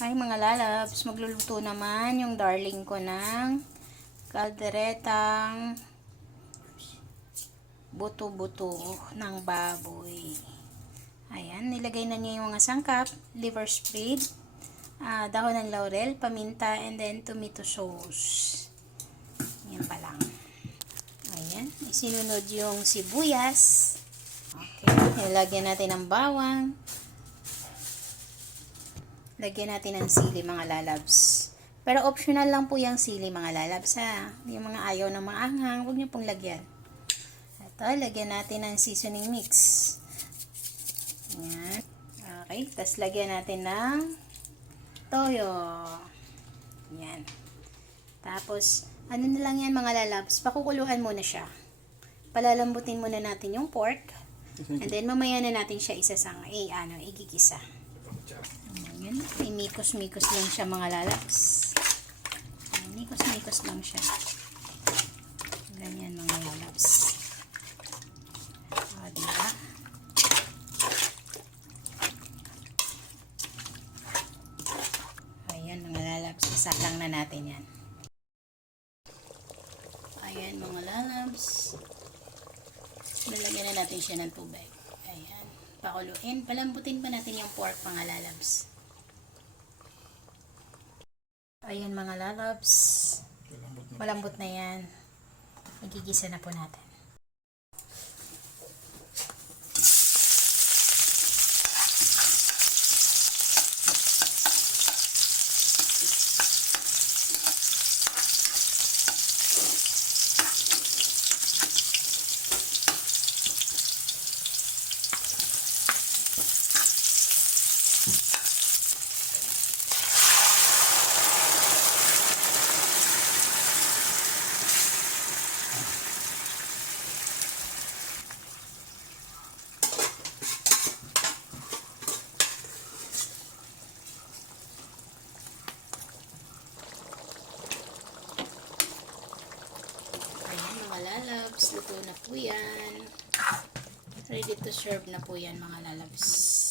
Hi mga lalabs, magluluto naman yung darling ko ng kalderetang buto-buto ng baboy. Ayan, nilagay na niya yung mga sangkap, liver spread, dahon ng laurel, paminta, and then tomato sauce. Yan pa lang. Ayan, isinunod yung sibuyas. Okay, nilagyan natin ng bawang. Lagyan natin ng sili mga lalabs. Pero optional lang po yung sili mga lalabs ha. Yung mga ayaw ng maanghang, huwag nyo pong lagyan. Ito, lagyan natin ng seasoning mix. Ayan. Okay, tapos lagyan natin ng toyo. Ayan. Tapos, ano na lang yan mga lalabs, pakukuluan muna siya. Palalambutin muna natin yung pork. And then, mamaya na natin siya igigisa. Ayan, imikos-mikos lang siya mga lalabs. Mikos-mikos lang siya. Ganyan mga lalabs. Diba? Ayan mga lalabs, isalang na natin yan. Ayan mga lalabs. Nalagyan na natin siya ng tubig. Ayan, pakuluin. Palambutin pa natin yung pork mga lalabs. Ayan mga lalabs, malambot na yan. Igigisa na po natin. Lalabs, luto na po yan. Ready to serve na po yan mga lalabs.